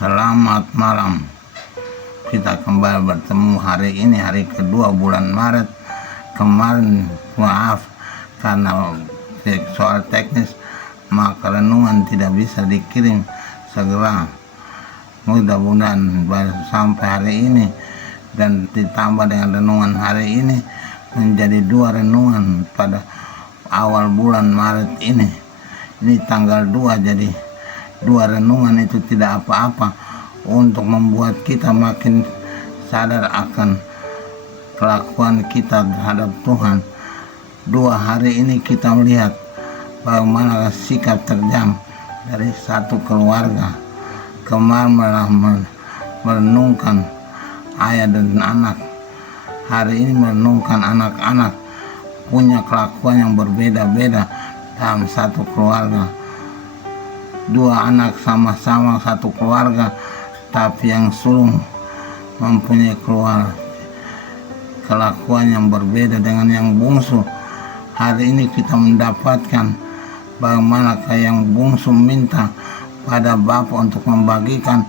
Selamat malam. Kita kembali bertemu hari ini, hari kedua bulan Maret. Kemarin maaf karena soal teknis maka renungan tidak bisa dikirim segera. Mudah-mudahan baru sampai hari ini, dan ditambah dengan renungan hari ini menjadi 2 renungan pada awal bulan Maret ini. Ini tanggal 2, jadi 2 renungan itu tidak apa-apa untuk membuat kita makin sadar akan kelakuan kita terhadap Tuhan. 2 hari ini kita melihat bagaimana sikap terjam dari satu keluarga. Kemarin malah merenungkan ayah dan anak. Hari ini merenungkan anak-anak punya kelakuan yang berbeda-beda dalam satu keluarga. 2 anak sama-sama satu keluarga, tapi yang sulung mempunyai kelakuan yang berbeda dengan yang bungsu. Hari ini kita mendapatkan bagaimana yang bungsu minta pada bapak untuk membagikan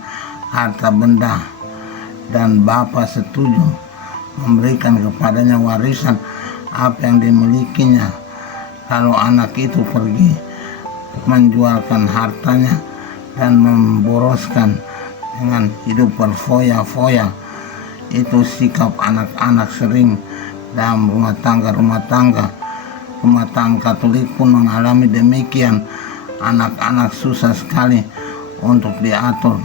harta benda, dan bapak setuju memberikan kepadanya warisan apa yang dimilikinya. Lalu anak itu pergi menjualkan hartanya dan memboroskan dengan hidup berfoya-foya. Itu sikap anak-anak sering dalam rumah tangga. Rumah tangga Katolik pun mengalami demikian. Anak-anak susah sekali untuk diatur.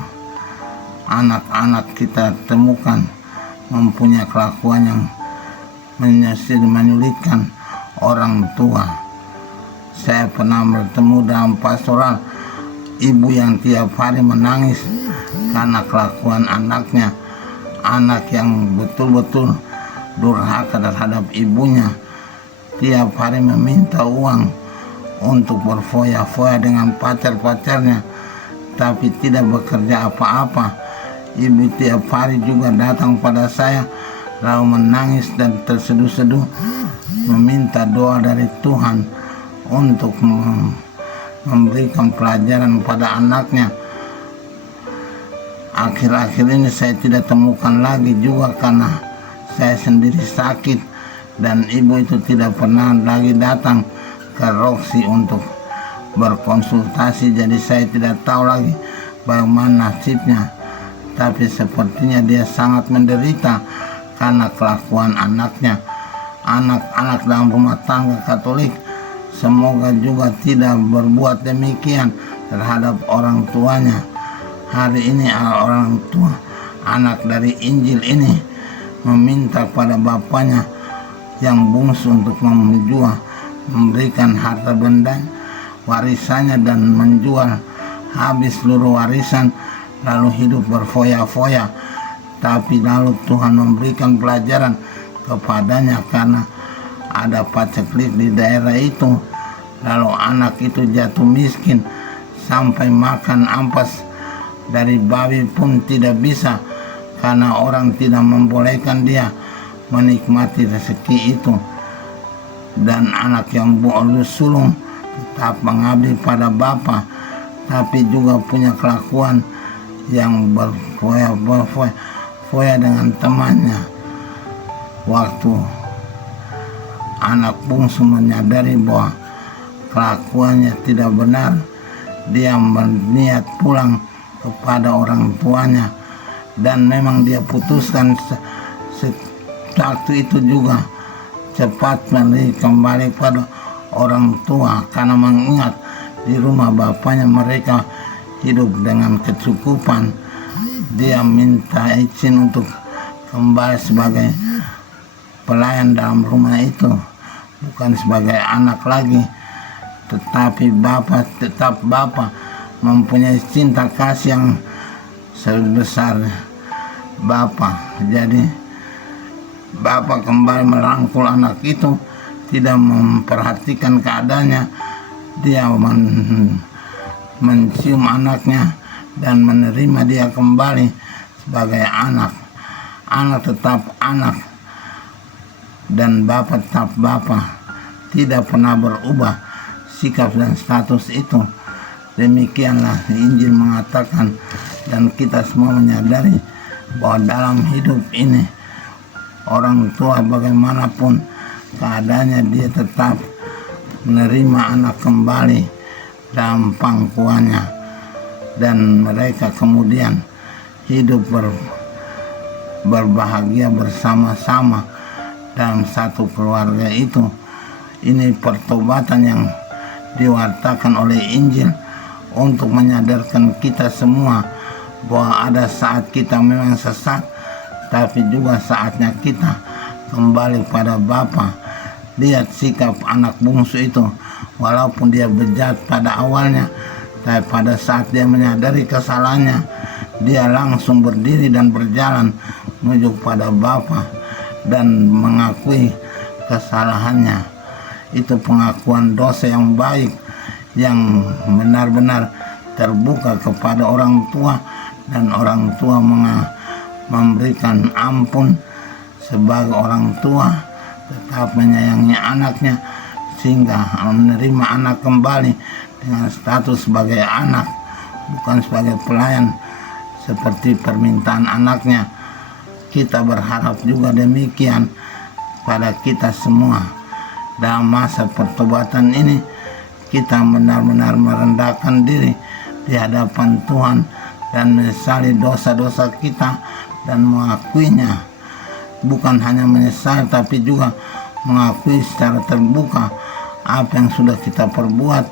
Anak-anak kita temukan mempunyai kelakuan yang menyulitkan orang tua. Saya pernah bertemu dalam pastoral ibu yang tiap hari menangis karena kelakuan anaknya. Anak yang betul-betul durhaka terhadap ibunya. Tiap hari meminta uang untuk berfoya-foya dengan pacar-pacarnya, tapi tidak bekerja apa-apa. Ibu tiap hari juga datang pada saya lalu menangis dan terseduh-seduh meminta doa dari Tuhan untuk memberikan pelajaran pada anaknya. Akhir-akhir ini saya tidak temukan lagi juga karena saya sendiri sakit, dan ibu itu tidak pernah lagi datang ke Roxy untuk berkonsultasi. Jadi saya tidak tahu lagi bagaimana nasibnya, tapi sepertinya dia sangat menderita karena kelakuan anaknya. Anak-anak dalam rumah tangga Katolik semoga juga tidak berbuat demikian terhadap orang tuanya. Hari ini orang tua anak dari Injil ini meminta pada bapaknya yang bungsu untuk memberikan harta benda warisannya dan menjual habis seluruh warisan lalu hidup berfoya-foya. Tapi lalu Tuhan memberikan pelajaran kepadanya karena ada paceklik di daerah itu. Lalu anak itu jatuh miskin sampai makan ampas dari babi pun tidak bisa karena orang tidak membolehkan dia menikmati rezeki itu. Dan anak yang sulung tetap mengabdi pada bapak, tapi juga punya kelakuan yang berfoya-foya dengan temannya. Waktu anak bungsu menyadari bahwa kelakuannya tidak benar, dia berniat pulang kepada orang tuanya, dan memang dia putuskan waktu itu juga cepat kembali pada orang tua karena mengingat di rumah bapaknya mereka hidup dengan kecukupan. Dia minta izin untuk kembali sebagai pelayan dalam rumah itu, bukan sebagai anak lagi, tetapi tetap bapak mempunyai cinta kasih yang sebesar bapak. Jadi bapak kembali merangkul anak itu, tidak memperhatikan keadaannya. Dia mencium anaknya dan menerima dia kembali sebagai anak. Anak tetap anak dan bapak tetap bapak, tidak pernah berubah sikap dan status itu. Demikianlah Injil mengatakan dan kita semua menyadari bahwa dalam hidup ini orang tua bagaimanapun keadaannya dia tetap menerima anak kembali dalam pangkuannya, dan mereka kemudian hidup berbahagia bersama-sama dalam satu keluarga itu. Ini pertobatan yang diwartakan oleh Injil untuk menyadarkan kita semua bahwa ada saat kita memang sesat, tapi juga saatnya kita kembali pada Bapa. Lihat sikap anak bungsu itu, walaupun dia bejat pada awalnya, tapi pada saat dia menyadari kesalahannya, dia langsung berdiri dan berjalan menuju pada Bapa dan mengakui kesalahannya. Itu pengakuan dosa yang baik, yang benar-benar terbuka kepada orang tua, dan orang tua memberikan ampun sebagai orang tua tetap menyayangi anaknya, sehingga menerima anak kembali dengan status sebagai anak, bukan sebagai pelayan seperti permintaan anaknya. Kita berharap juga demikian pada kita semua. Dalam masa pertobatan ini kita benar-benar merendahkan diri di hadapan Tuhan dan menyesali dosa-dosa kita dan mengakuinya. Bukan hanya menyesal, tapi juga mengakui secara terbuka apa yang sudah kita perbuat,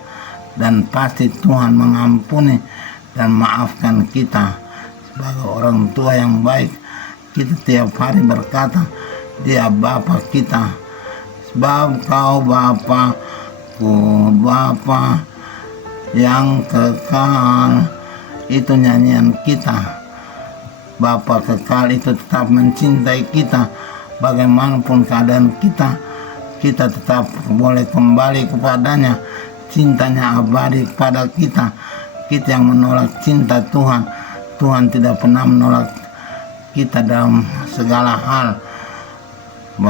dan pasti Tuhan mengampuni dan maafkan kita. Sebagai orang tua yang baik, kita tiap hari berkata, Dia Bapa kita, sebab Kau Bapa-Ku, Bapa yang kekal. Itu nyanyian kita. Bapa kekal itu tetap mencintai kita bagaimanapun keadaan kita. Kita tetap boleh kembali kepadanya. Cintanya abadi kepada kita. Kita yang menolak cinta Tuhan, Tuhan tidak pernah menolak kita dalam segala hal.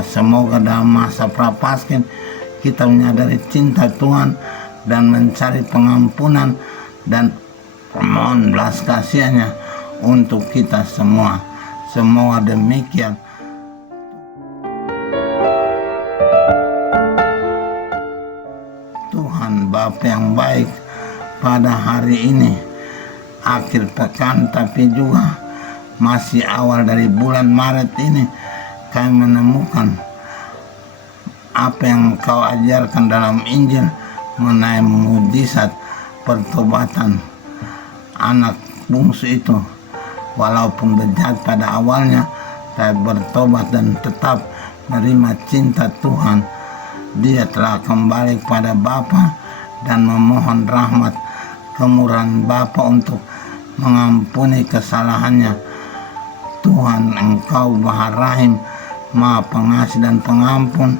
Semoga dalam masa prapaskah kita menyadari cinta Tuhan dan mencari pengampunan dan permohon belas kasihannya untuk kita semua. Semua demikian. Tuhan Bapa yang baik, pada hari ini akhir pekan tapi juga masih awal dari bulan Maret ini, kami menemukan apa yang Kau ajarkan dalam Injil mengenai mukjizat pertobatan anak bungsu itu. Walaupun bejat pada awalnya, tapi bertobat dan tetap menerima cinta Tuhan. Dia telah kembali kepada Bapa dan memohon rahmat kemurahan Bapa untuk mengampuni kesalahannya. Tuhan, Engkau Maha Rahim, Maha Pengasih dan Pengampun.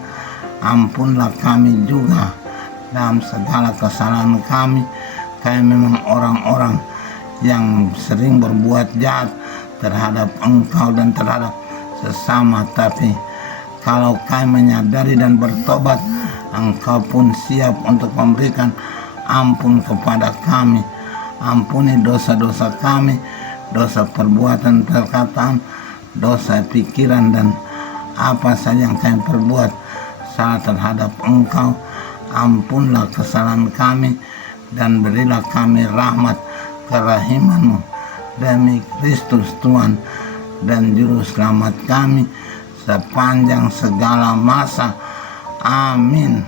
Ampunlah kami juga dalam segala kesalahan kami. Kami memang orang-orang yang sering berbuat jahat terhadap Engkau dan terhadap sesama, tapi kalau kami menyadari dan bertobat, Engkau pun siap untuk memberikan ampun kepada kami. Ampuni dosa-dosa kami, dosa perbuatan, perkataan, dosa pikiran, dan apa saja yang kami perbuat salah terhadap Engkau. Ampunlah kesalahan kami dan berilah kami rahmat kerahiman-Mu demi Kristus Tuhan dan Juru Selamat kami sepanjang segala masa. Amin.